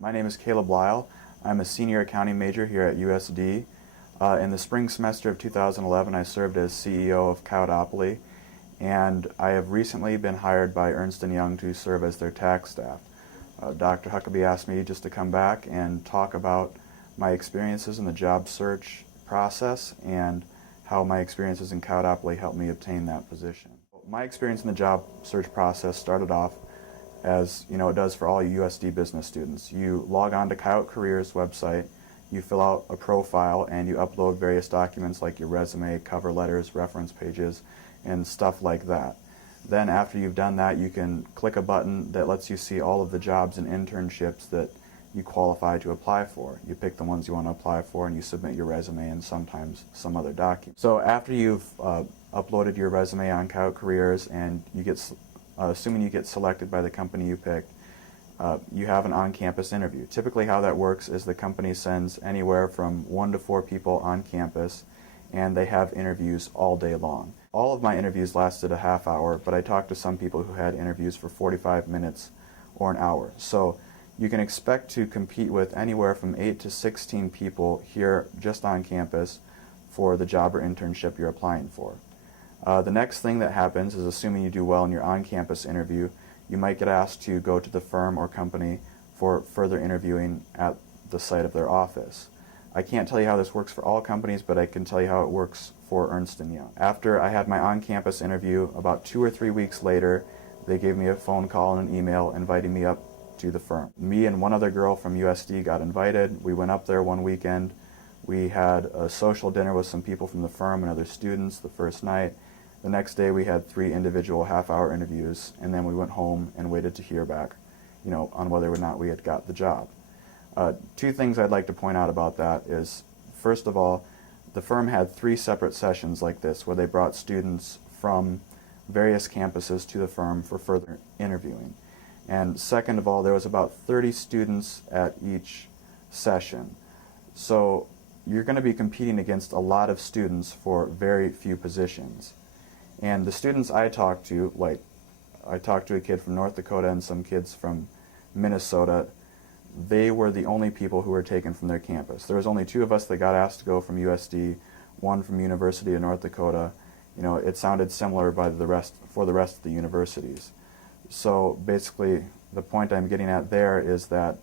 My name is Caleb Lyle. I'm a senior accounting major here at USD. In the spring semester of 2011, I served as CEO of Coyoteopoly, and I have recently been hired by Ernst & Young to serve as their tax staff. Dr. Huckabee asked me just to come back and talk about my experiences in the job search process and how my experiences in Coyoteopoly helped me obtain that position. My experience in the job search process started off as it does for all USD business students. You log on to Coyote Careers website, you fill out a profile, and you upload various documents like your resume, cover letters, reference pages, and stuff like that. Then after you've done that, you can click a button that lets you see all of the jobs and internships that you qualify to apply for. You pick the ones you want to apply for and you submit your resume and sometimes some other document. So after you've uploaded your resume on Coyote Careers and you get assuming you get selected by the company you picked, you have an on-campus interview. Typically how that works is the company sends anywhere from 1 to 4 people on campus, and they have interviews all day long. All of my interviews lasted a half hour, but I talked to some people who had interviews for 45 minutes or an hour. So you can expect to compete with anywhere from 8 to 16 people here just on campus for the job or internship you're applying for. The next thing that happens is, assuming you do well in your on-campus interview, you might get asked to go to the firm or company for further interviewing at the site of their office. I can't tell you how this works for all companies, but I can tell you how it works for Ernst & Young. After I had my on-campus interview, about 2 or 3 weeks later, they gave me a phone call and an email inviting me up to the firm. Me and one other girl from USD got invited. We went up there one weekend. We had a social dinner with some people from the firm and other students the first night. The next day we had 3 individual half-hour interviews, and then we went home and waited to hear back, on whether or not we had got the job. 2 things I'd like to point out about that is, first of all, the firm had 3 separate sessions like this where they brought students from various campuses to the firm for further interviewing. And second of all, there was about 30 students at each session. So you're going to be competing against a lot of students for very few positions. And the students I talked to, like I talked to a kid from North Dakota and some kids from Minnesota, they were the only people who were taken from their campus. There was only 2 of us that got asked to go from USD, 1 from University of North Dakota. It sounded similar for the rest of the universities. So basically, the point I'm getting at there is that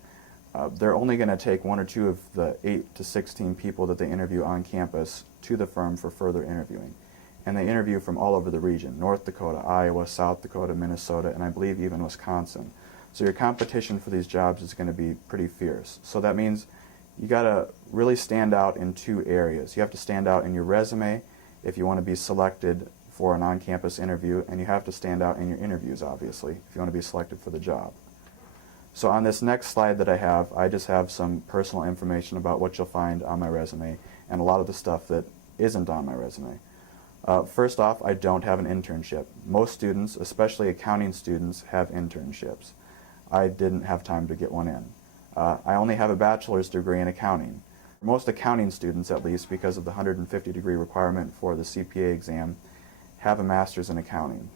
they're only going to take 1 or 2 of the 8 to 16 people that they interview on campus to the firm for further interviewing. And they interview from all over the region: North Dakota, Iowa, South Dakota, Minnesota, and I believe even Wisconsin. So your competition for these jobs is going to be pretty fierce. So that means you got to really stand out in 2 areas. You have to stand out in your resume if you want to be selected for an on-campus interview, and you have to stand out in your interviews, obviously, if you want to be selected for the job. So on this next slide that I just have some personal information about what you'll find on my resume and a lot of the stuff that isn't on my resume. First off, I don't have an internship. Most students, especially accounting students, have internships. I didn't have time to get one in. I only have a bachelor's degree in accounting. Most accounting students, at least, because of the 150-degree requirement for the CPA exam, have a master's in accounting.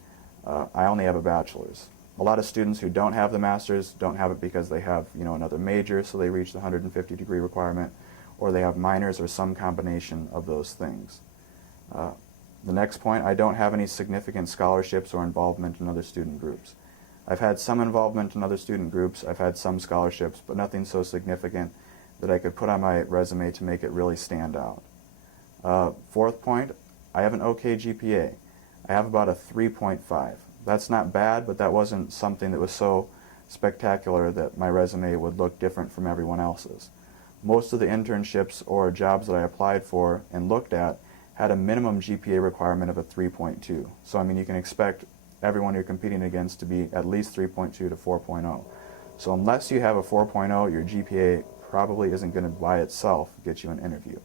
I only have a bachelor's. A lot of students who don't have the master's don't have it because they have another major, so they reach the 150-degree requirement, or they have minors or some combination of those things. The next point, I don't have any significant scholarships or involvement in other student groups. I've had some involvement in other student groups, I've had some scholarships, but nothing so significant that I could put on my resume to make it really stand out. 4th point, I have an okay GPA. I have about a 3.5. That's not bad, but that wasn't something that was so spectacular that my resume would look different from everyone else's. Most of the internships or jobs that I applied for and looked at had a minimum GPA requirement of a 3.2. So I mean, you can expect everyone you're competing against to be at least 3.2 to 4.0. So unless you have a 4.0, your GPA probably isn't going to by itself get you an interview.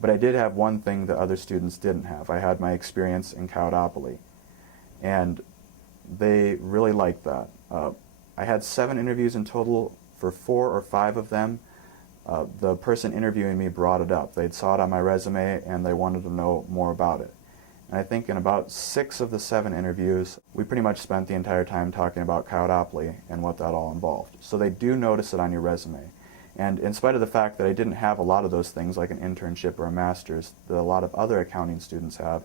But I did have one thing that other students didn't have. I had my experience in Coyoteopoly, and they really liked that. I had 7 interviews in total. For 4 or 5 of them, the person interviewing me brought it up. They'd saw it on my resume and they wanted to know more about it. And I think in about 6 of the 7 interviews, we pretty much spent the entire time talking about Coyoteopoly and what that all involved. So they do notice it on your resume. And in spite of the fact that I didn't have a lot of those things like an internship or a master's that a lot of other accounting students have,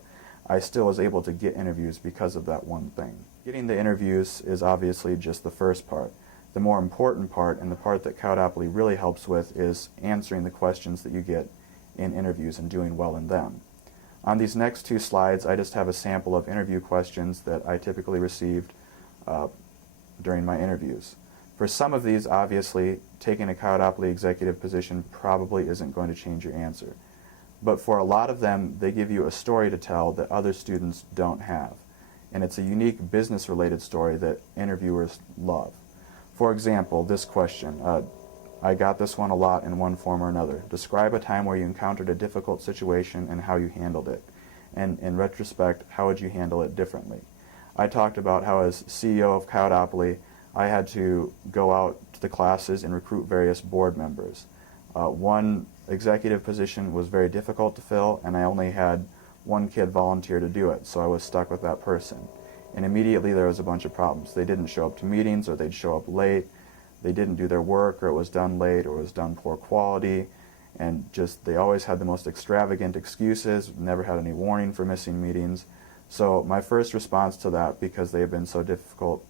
I still was able to get interviews because of that one thing. Getting the interviews is obviously just the first part. The more important part, and the part that Coyoteopoly really helps with, is answering the questions that you get in interviews and doing well in them. On these next 2 slides, I just have a sample of interview questions that I typically received during my interviews. For some of these, obviously, taking a Coyoteopoly executive position probably isn't going to change your answer. But for a lot of them, they give you a story to tell that other students don't have. And it's a unique business-related story that interviewers love. For example, this question, I got this one a lot in one form or another. Describe a time where you encountered a difficult situation and how you handled it. And in retrospect, how would you handle it differently? I talked about how as CEO of Coyoteopoly, I had to go out to the classes and recruit various board members. One executive position was very difficult to fill, and I only had one kid volunteer to do it, so I was stuck with that person. And immediately there was a bunch of problems. They didn't show up to meetings, or they'd show up late. They didn't do their work, or it was done late, or it was done poor quality, and just they always had the most extravagant excuses, never had any warning for missing meetings. So my first response to that, because they had been so difficult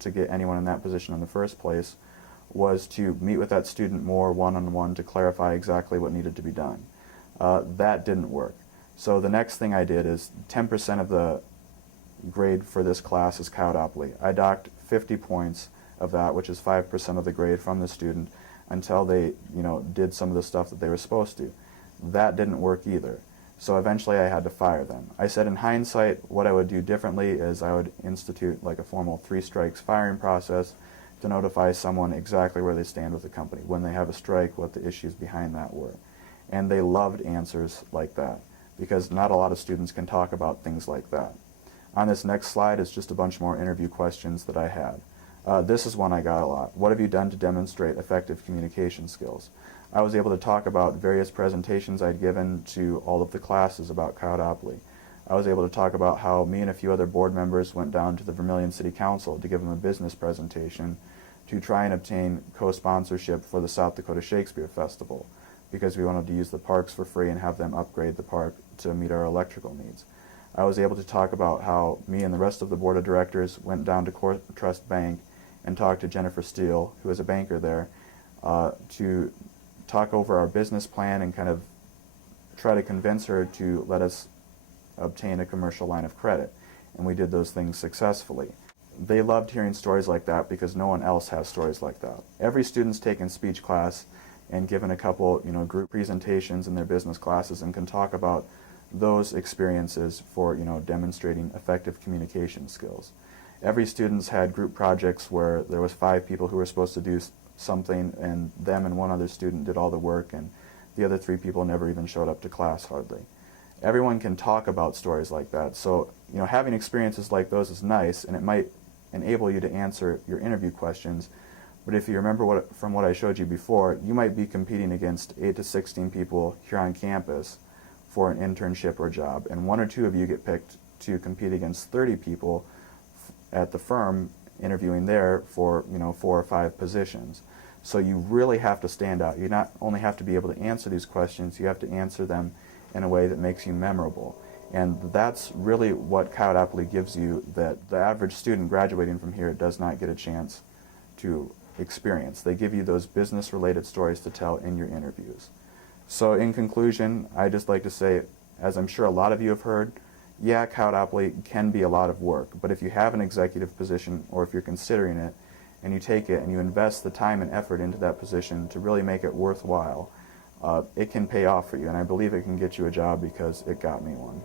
to get anyone in that position in the first place, was to meet with that student more one-on-one to clarify exactly what needed to be done. That didn't work. So the next thing I did is 10% of the grade for this class is Coyoteopoly. I docked 50 points of that, which is 5% of the grade from the student, until they did some of the stuff that they were supposed to. That didn't work either. So eventually I had to fire them. I said in hindsight what I would do differently is I would institute like a formal 3 strikes firing process to notify someone exactly where they stand with the company. When they have a strike, what the issues behind that were. And they loved answers like that, because not a lot of students can talk about things like that. On this next slide is just a bunch more interview questions that I had. This is one I got a lot. What have you done to demonstrate effective communication skills? I was able to talk about various presentations I'd given to all of the classes about Coyoteopoly. I was able to talk about how me and a few other board members went down to the Vermilion City Council to give them a business presentation to try and obtain co-sponsorship for the South Dakota Shakespeare Festival, because we wanted to use the parks for free and have them upgrade the park to meet our electrical needs. I was able to talk about how me and the rest of the board of directors went down to Core Trust Bank and talked to Jennifer Steele, who is a banker there, to talk over our business plan and kind of try to convince her to let us obtain a commercial line of credit. And we did those things successfully. They loved hearing stories like that because no one else has stories like that. Every student's taken speech class and given a couple group presentations in their business classes and can talk about those experiences for demonstrating effective communication skills. Every student's had group projects where there was 5 people who were supposed to do something, and them and one other student did all the work, and the other 3 people never even showed up to class hardly. Everyone can talk about stories like that, so having experiences like those is nice, and it might enable you to answer your interview questions. But if you remember from what I showed you before, you might be competing against 8 to 16 people here on campus for an internship or job, and 1 or 2 of you get picked to compete against 30 people at the firm interviewing there for 4 or 5 positions. So you really have to stand out. You not only have to be able to answer these questions, you have to answer them in a way that makes you memorable. And that's really what Coyoteopoly gives you that the average student graduating from here does not get a chance to experience. They give you those business-related stories to tell in your interviews. So in conclusion, I just like to say, as I'm sure a lot of you have heard, yeah, Coyoteopoly can be a lot of work, but if you have an executive position, or if you're considering it, and you take it and you invest the time and effort into that position to really make it worthwhile, it can pay off for you, and I believe it can get you a job because it got me one.